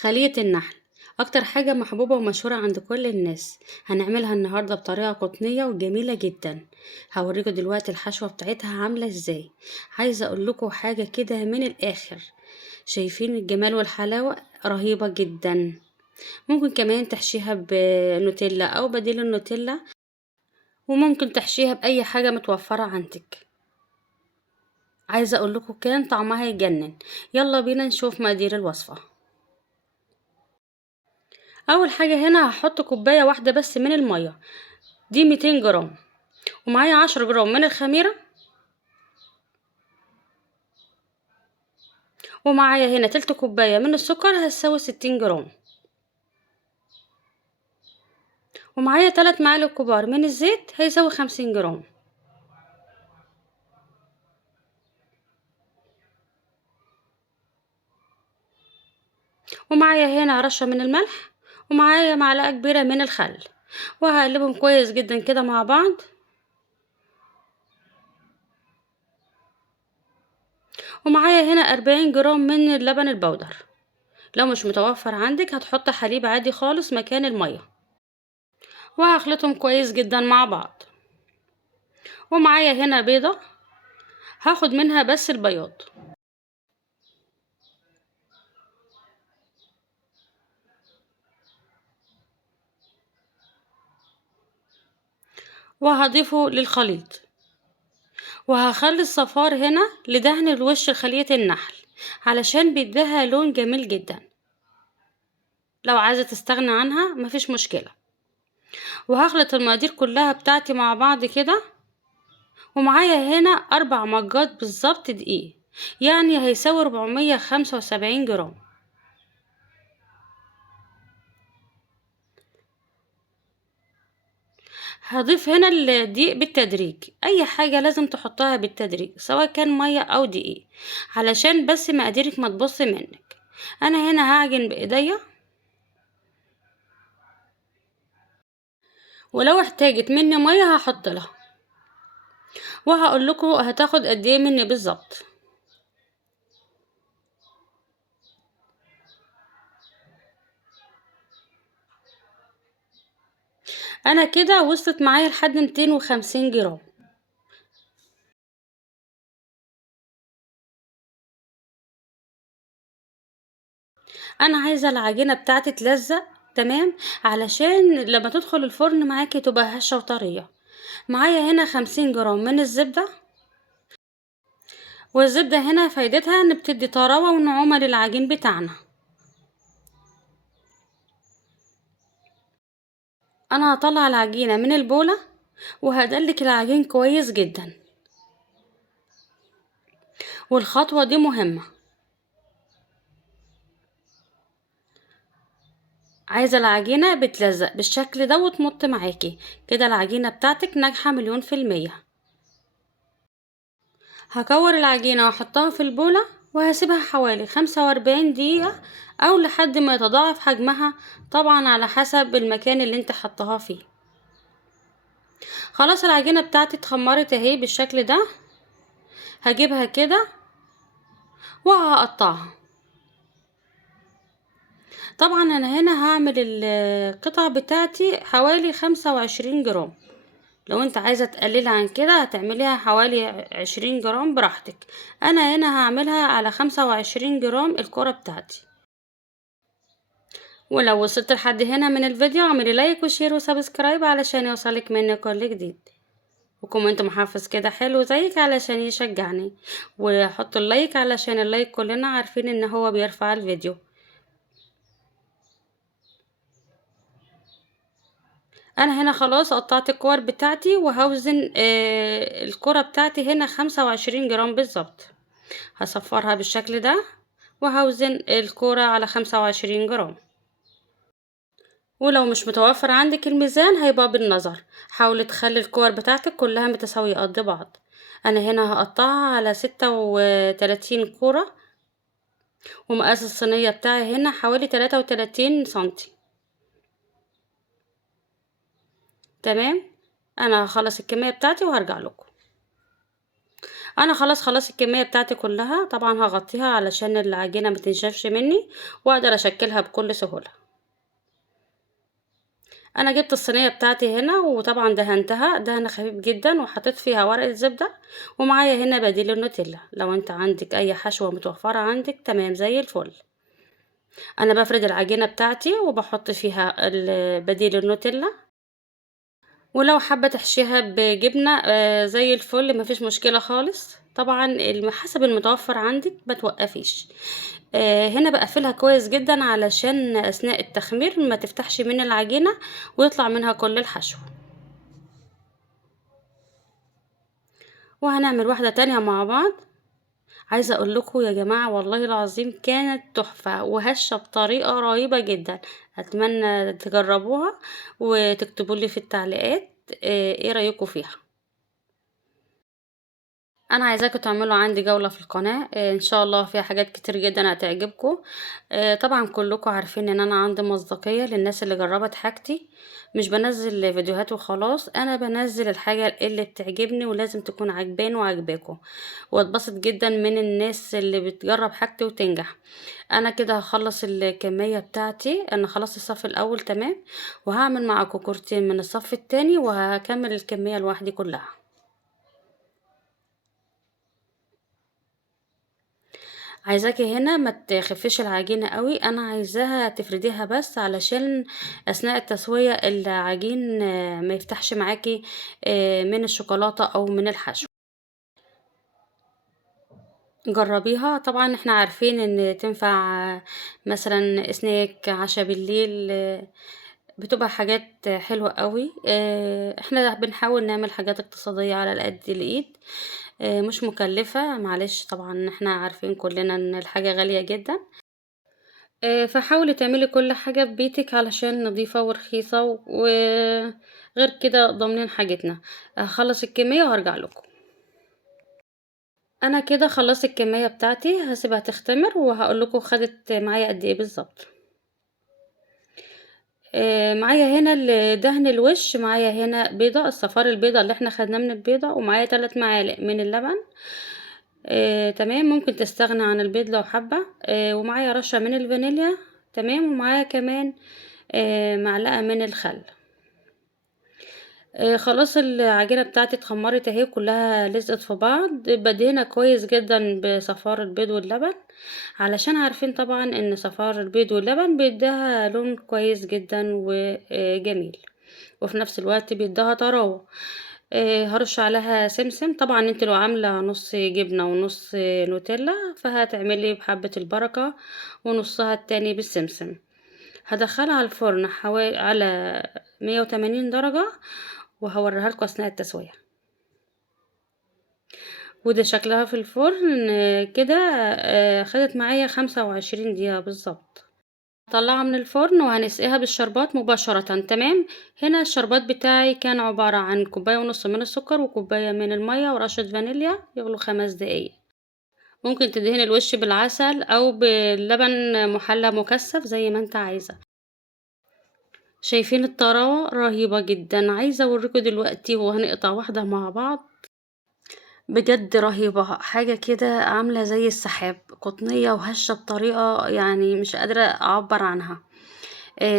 خلية النحل أكتر حاجة محبوبة ومشهورة عند كل الناس. هنعملها النهاردة بطريقة قطنية وجميلة جدا. هوريكم دلوقتي الحشوة بتاعتها عاملة ازاي. عايزة اقول لكم حاجة كده من الآخر. شايفين الجمال والحلاوة؟ رهيبة جدا. ممكن كمان تحشيها بنوتيلا أو بديل النوتيلا، وممكن تحشيها بأي حاجة متوفرة عندك. عايزة اقول لكم كان طعمها يجنن. يلا بينا نشوف مقادير الوصفة. اول حاجة هنا هحط كوباية واحدة بس من المية، دي 200 جرام، ومعايا 10 جرام من الخميرة، ومعايا هنا تلت كوباية من السكر هتساوي 60 جرام، ومعايا 3 معالق كبار من الزيت هيساوي 50 جرام، ومعايا هنا رشة من الملح، ومعايا معلقة كبيرة من الخل، وهقلبهم كويس جدا كده مع بعض. ومعايا هنا 40 جرام من اللبن البودر. لو مش متوفر عندك هتحط حليب عادي خالص مكان المية، وهخلطهم كويس جدا مع بعض. ومعايا هنا بيضة هاخد منها بس البياض، وهضيفه للخليط، وهخلي الصفار هنا لدهن الوش خلية النحل علشان بيديها لون جميل جدا. لو عايزة تستغنى عنها مفيش مشكلة. وهخلط المقادير كلها بتاعتي مع بعض كده. ومعايا هنا 4 مجات بالظبط دقيق، يعني هيساوي 475 جرام. هضيف هنا الدقيق بالتدريج، اي حاجة لازم تحطها بالتدريج سواء كان مية او دقيق، علشان بس مقاديرك ما تبص منك. انا هنا هعجن بايديا، ولو احتاجت مني مية هحط لها، وهقول لكم هتاخد قد ايه مني بالظبط. انا كده وصلت معايا لحد 250 جرام. انا عايزه العجينه بتاعتي تلزق تمام، علشان لما تدخل الفرن معاكي تبقى هشه وطريه. معايا هنا 50 جرام من الزبده، والزبده هنا فايدتها ان بتدي طراوه ونعومه للعجين بتاعنا. انا هطلع العجينه من البوله وهدلك العجين كويس جدا، والخطوه دي مهمه. عايزه العجينه بتلزق بالشكل ده وتمط معاكي كده، العجينه بتاعتك ناجحه 100%. هكور العجينة واحطها في البولة، وهسيبها حوالي 45 دقيقة او لحد ما يتضاعف حجمها، طبعا على حسب المكان اللي انت حطها فيه. خلاص العجينة بتاعتي اتخمرت اهي بالشكل ده. هجيبها كده وهقطعها. طبعا انا هنا هعمل القطع بتاعتي حوالي 25 جرام. لو انت عايزة تقللها عن كده هتعمليها حوالي 20 جرام براحتك. انا هنا هعملها على 25 جرام الكرة بتاعتي. ولو وصلت لحد هنا من الفيديو اعملي لايك وشير وسبسكرايب علشان يوصلك مني كل جديد، وكومنت محفز كده حلو زيك علشان يشجعني، وحط اللايك علشان اللايك كلنا عارفين ان هو بيرفع الفيديو. انا هنا خلاص قطعت الكور بتاعتي، وهوزن الكرة بتاعتي هنا 25 جرام بالظبط. هصفرها بالشكل ده، وهوزن الكرة على 25 جرام. ولو مش متوفر عندك الميزان هيبقى بالنظر. حاولي تخلي الكور بتاعتك كلها متساوية قد بعض. انا هنا هقطعها على 36 كورة، ومقاس الصينية بتاعي هنا حوالي 33 سنتي. تمام. انا هخلص الكمية بتاعتي وهرجع لكم. انا خلاص الكميه بتاعتي كلها، طبعا هغطيها علشان العجينه ما تنشفش مني واقدر اشكلها بكل سهوله. انا جبت الصينيه بتاعتي هنا، وطبعا دهنتها دهنه خفيف جدا وحطيت فيها ورقه زبده، ومعايا هنا بديل النوتيلا. لو انت عندك اي حشوه متوفره عندك تمام زي الفل. انا بفرد العجينه بتاعتي وبحط فيها بديل النوتيلا، ولو حابة تحشيها بجبنة زي الفل مفيش مشكلة خالص. طبعا حسب المتوفر عندك ما توقفيش. هنا بقفلها كويس جدا علشان اثناء التخمير ما تفتحش من العجينة ويطلع منها كل الحشو. وهنعمل واحدة تانية مع بعض. عايزة اقول لكم يا جماعة والله العظيم كانت تحفة وهشة بطريقة رهيبة جدا. اتمنى تجربوها وتكتبوا لي في التعليقات ايه رأيكم فيها. انا عايزاكم تعملوا عندي جولة في القناة، ان شاء الله فيها حاجات كتير جدا هتعجبكم. طبعا كلكم عارفين ان انا عندي مصداقية للناس اللي جربت حاجتي. مش بنزل فيديوهات وخلاص، انا بنزل الحاجة اللي بتعجبني ولازم تكون عجباني وعجباكم، واتبسط جدا من الناس اللي بتجرب حاجتي وتنجح. انا كده هخلص الكمية بتاعتي، انا خلصت الصف الاول تمام، وهعمل معاكم كورتين من الصف التاني وهكمل الكمية لوحدي كلها. عايزاكي هنا ما تخفيش العجينة قوي، انا عايزاها تفرديها بس علشان اثناء التسوية العجين ما يفتحش معاكي من الشوكولاتة او من الحشو. جربيها، طبعا احنا عارفين ان تنفع مثلا سناك عشاء بالليل، بتبقى حاجات حلوة قوي. احنا بنحاول نعمل حاجات اقتصادية على قد الايد، مش مكلفة. معلش طبعا احنا عارفين كلنا ان الحاجة غالية جدا. فحاولي تعملي كل حاجة في بيتك علشان نظيفة ورخيصة وغير كده ضامنين حاجتنا. هخلص الكمية وهرجع لكم. انا كده خلصت الكمية بتاعتي، هسيبها تختمر وهقول لكم خدت معايا قد ايه بالظبط. معايا هنا دهن الوش، معايا هنا بيضة الصفار البيضة اللي احنا خدناه من البيضة، ومعايا 3 معالق من اللبن. تمام، ممكن تستغنى عن البيض لو حابة. ومعايا رشة من الفانيليا. تمام، ومعايا كمان معلقة من الخل. خلاص العجينة بتاعتي اتخمرت اهي كلها لزقت في بعض. بدهنها كويس جدا بصفار البيض واللبن، علشان عارفين طبعا ان صفار البيض واللبن بيديها لون كويس جدا وجميل، وفي نفس الوقت بيديها طراوة. هرش عليها سمسم. طبعا انت لو عاملة نص جبنة ونص نوتيلا فهتعملي بحبة البركة ونصها التاني بالسمسم. هدخلها على الفرن حوالي على 180 درجة، وهوريها لكم اثناء التسوية. وده شكلها في الفرن كده. خدت معايا 25 دقيقة بالظبط. طلعها من الفرن وهنسقيها بالشربات مباشرة. تمام، هنا الشربات بتاعي كان عبارة عن كوباية ونص من السكر وكوباية من المية ورشة فانيليا يغلوا 5 دقايق. ممكن تدهن الوش بالعسل او باللبن محلى مكثف زي ما انت عايزة. شايفين الطراوة رهيبة جدا. عايزة اوريكم دلوقتي وهنقطع واحدة مع بعض. بجد رهيبة، حاجة كده عاملة زي السحاب، قطنية وهشة بطريقة يعني مش قادرة اعبر عنها.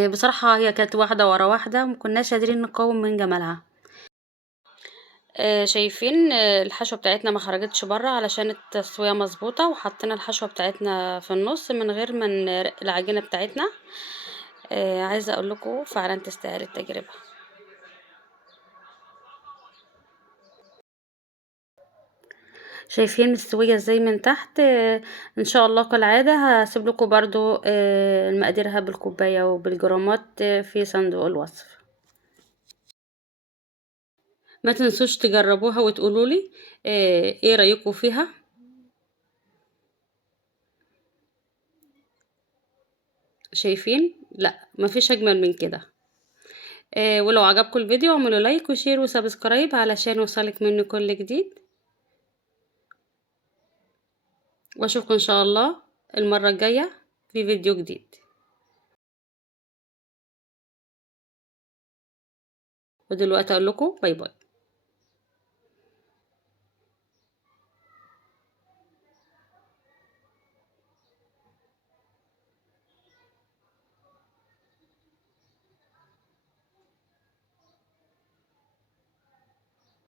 بصراحة هي كانت واحدة ورا واحدة مكناش قادرين نقاوم من جمالها. شايفين الحشوة بتاعتنا ما خرجتش برا علشان التسوية مظبوطة، وحطينا الحشوة بتاعتنا في النص من غير ما نرق العجينة بتاعتنا. عايزة اقول لكم فعلا تستاهل التجربة. شايفين مستوية ازاي من تحت. ان شاء الله كالعادة هسيب لكم برضو المقاديرها بالكوباية وبالجرامات في صندوق الوصف. ما تنسوش تجربوها وتقولولي ايه رأيكم فيها. شايفين؟ لا مفيش اجمل من كده. ولو عجبكم الفيديو اعملوا لايك وشير وسبسكرايب علشان يوصلك مني كل جديد، واشوفكم ان شاء الله المرة الجاية في فيديو جديد. ودلوقتي اقول لكم باي باي.